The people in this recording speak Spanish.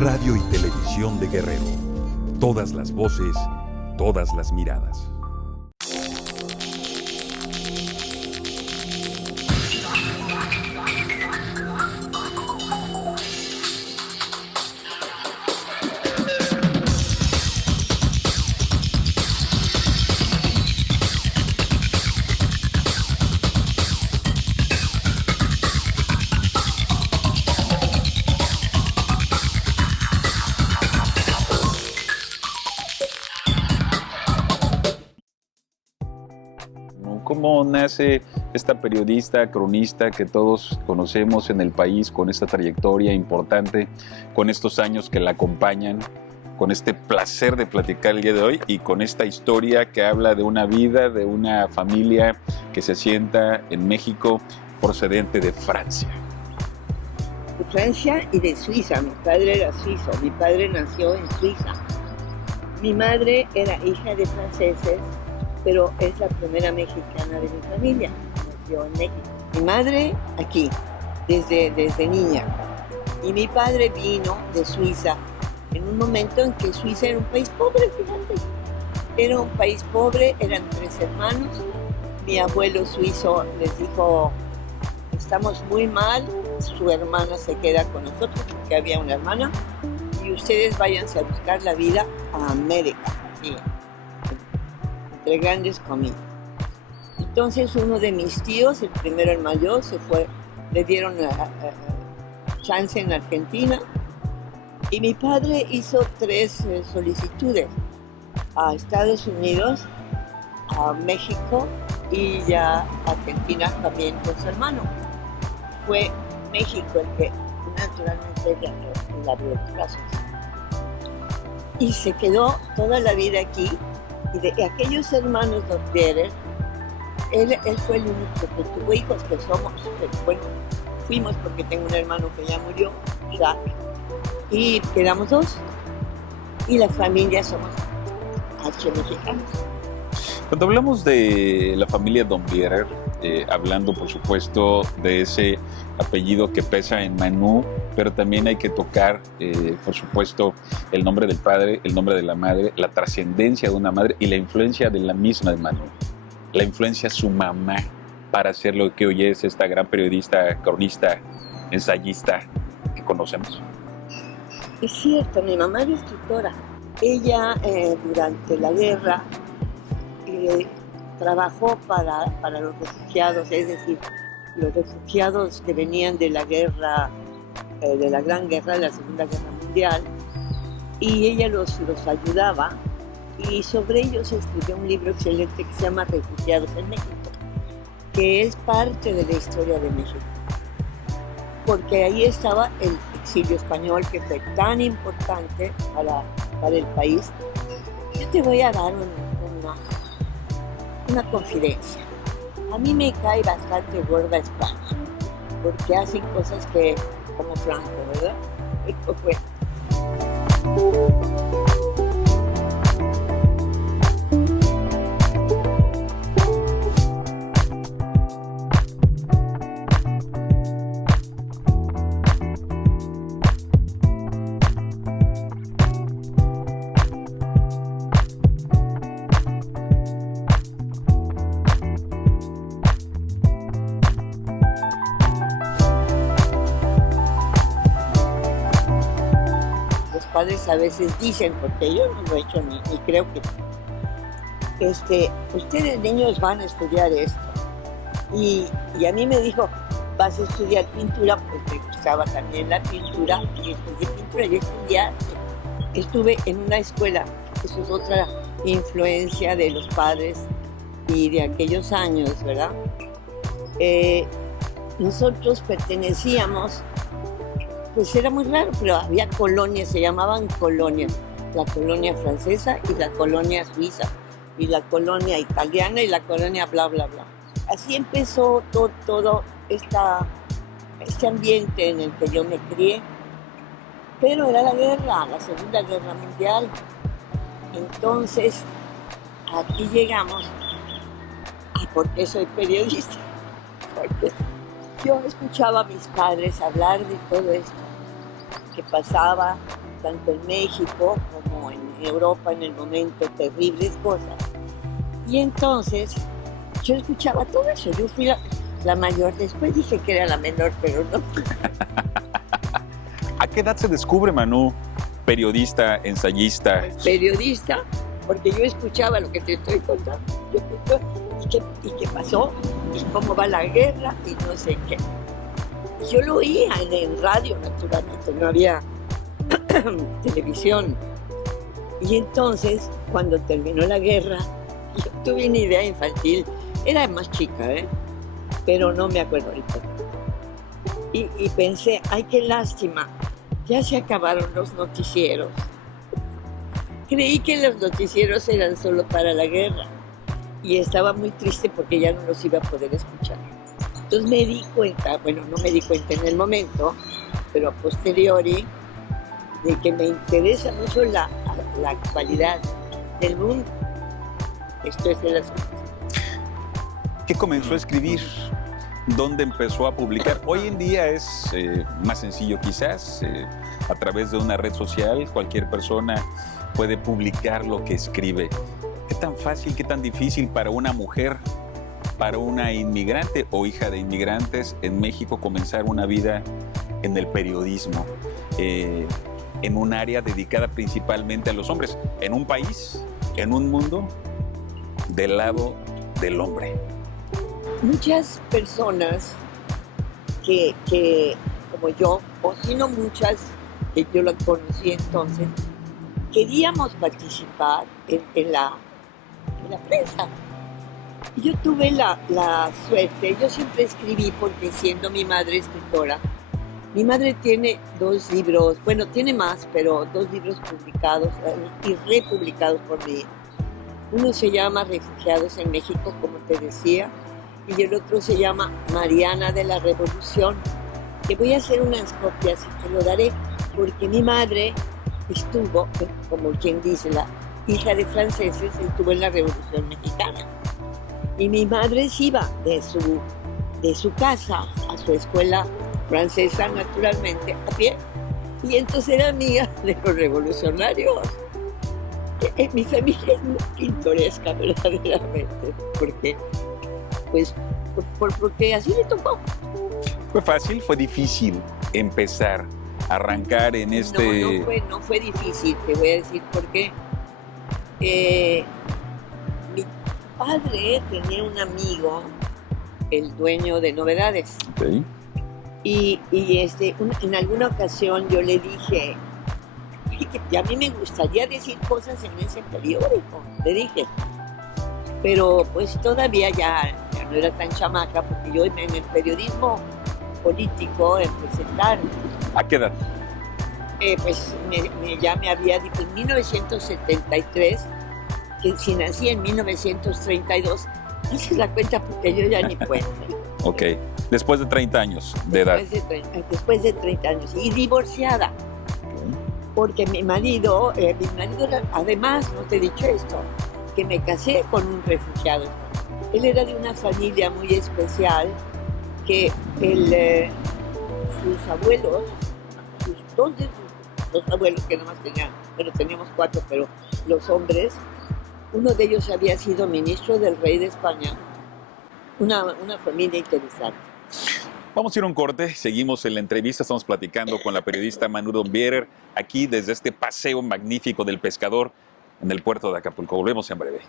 Radio y Televisión de Guerrero. Todas las voces, todas las miradas. ¿Cómo nace esta periodista, cronista que todos conocemos en el país, con esta trayectoria importante, con estos años que la acompañan, con este placer de platicar el día de hoy y con esta historia que habla de una vida, de una familia que se asienta en México procedente de Francia? De Francia y de Suiza. Mi padre era suizo, mi padre nació en Suiza. Mi madre era hija de franceses, pero es la primera mexicana de mi familia, nació en México. Mi madre aquí, desde niña. Y mi padre vino de Suiza en un momento en que Suiza era un país pobre, fíjate. Era un país pobre, eran 3 hermanos. Mi abuelo suizo les dijo, estamos muy mal, su hermana se queda con nosotros, porque había una hermana, y ustedes váyanse a buscar la vida a América. Sí. Entre grandes comillas. Entonces uno de mis tíos, el primero el mayor, se fue, le dieron chance en Argentina y mi padre hizo 3 solicitudes a Estados Unidos, a México y ya a Argentina también con su hermano. Fue México el que naturalmente le abrió los brazos. Y se quedó toda la vida aquí. Y de aquellos hermanos Dombierer, él fue el único que tuvo hijos, que fuimos porque tengo un hermano que ya murió, Jacques, y quedamos 2. Y la familia somos mexicanos. Cuando hablamos de la familia Dombierer, hablando por supuesto de ese apellido que pesa en Manú, pero también hay que tocar, por supuesto, el nombre del padre, el nombre de la madre, la trascendencia de una madre y la influencia de la misma de Manú, la influencia de su mamá para hacer lo que hoy es esta gran periodista, cronista, ensayista que conocemos. Es cierto, mi mamá era escritora. Ella durante la guerra trabajó para los refugiados, es decir, los refugiados que venían de la guerra, de la Gran Guerra, de la Segunda Guerra Mundial, y ella los ayudaba, y sobre ellos escribió un libro excelente que se llama Refugiados en México, que es parte de la historia de México, porque ahí estaba el exilio español, que fue tan importante para el país. Yo te voy a dar una confidencia. A mí me cae bastante gorda España, porque hacen cosas como Franco, ¿verdad? Pues, padres a veces dicen, porque yo no lo he hecho ni creo que ustedes niños van a estudiar esto, y a mí me dijo, vas a estudiar pintura, porque me gustaba también la pintura, y estudié pintura. Yo estuve en una escuela, eso es otra influencia de los padres y de aquellos años, ¿verdad? Nosotros pertenecíamos, pues era muy raro, pero había colonias, se llamaban colonias, la colonia francesa y la colonia suiza, y la colonia italiana y la colonia bla, bla, bla. Así empezó todo este ambiente en el que yo me crié, pero era la guerra, la Segunda Guerra Mundial. Entonces, aquí llegamos, ¿por qué soy periodista? Porque yo escuchaba a mis padres hablar de todo esto que pasaba tanto en México como en Europa en el momento, terribles cosas. Y entonces yo escuchaba todo eso. Yo fui la mayor, después dije que era la menor, pero no. ¿A qué edad se descubre Manú periodista, ensayista? Periodista, porque yo escuchaba lo que te estoy contando. Yo escuchaba, ¿y qué pasó? ¿Y cómo va la guerra? Y no sé qué. Yo lo oía en radio, naturalmente, no había televisión. Y entonces, cuando terminó la guerra, yo tuve una idea infantil. Era más chica, pero no me acuerdo ahorita. Y pensé, ay, qué lástima, ya se acabaron los noticieros. Creí que los noticieros eran solo para la guerra y estaba muy triste porque ya no los iba a poder escuchar. Entonces me di cuenta, bueno, no me di cuenta en el momento, pero a posteriori, de que me interesa mucho la actualidad del mundo. Esto es el asunto. ¿Qué comenzó a escribir? ¿Dónde empezó a publicar? Hoy en día es más sencillo quizás, a través de una red social cualquier persona puede publicar lo que escribe. ¿Qué tan fácil, qué tan difícil para una mujer, para una inmigrante o hija de inmigrantes en México comenzar una vida en el periodismo, en un área dedicada principalmente a los hombres, en un país, en un mundo del lado del hombre? Muchas personas que como yo, o si no muchas, que yo la conocí entonces, queríamos participar en la prensa. Y yo tuve la suerte, yo siempre escribí porque siendo mi madre escritora, mi madre tiene 2 libros, bueno, tiene más, pero 2 libros publicados y republicados por mí. Uno se llama Refugiados en México, como te decía, y el otro se llama Mariana de la Revolución, que voy a hacer unas copias y te lo daré, porque mi madre estuvo, como quien dice, la hija de franceses, estuvo en la Revolución Mexicana. Y mi madre se iba de su casa a su escuela francesa, naturalmente, a pie, y entonces era amiga de los revolucionarios. Mi familia es muy pintoresca, verdaderamente, porque porque así le tocó. ¿Fue fácil? ¿Fue difícil empezar, arrancar en este...? No fue difícil, te voy a decir por qué. Mi padre tenía un amigo, el dueño de Novedades. Okay. Y en alguna ocasión yo le dije, que a mí me gustaría decir cosas en ese periódico, le dije. Pero pues todavía ya no era tan chamaca, porque yo en el periodismo político empecé tarde. ¿A qué edad? Pues ya me había dicho en 1973, que si nací en 1932, haces la cuenta porque yo ya ni cuento. Ok, después de 30 años de edad. Después de 30 años, y divorciada. Porque mi marido era, además, no te he dicho esto, que me casé con un refugiado. Él era de una familia muy especial, que sus abuelos, dos abuelos que nomás tenían, bueno, teníamos 4, pero los hombres, uno de ellos había sido ministro del rey de España, una familia interesante. Vamos a ir a un corte, seguimos en la entrevista, estamos platicando con la periodista Manú Dombierer, aquí desde este paseo magnífico del pescador en el puerto de Acapulco. Volvemos en breve.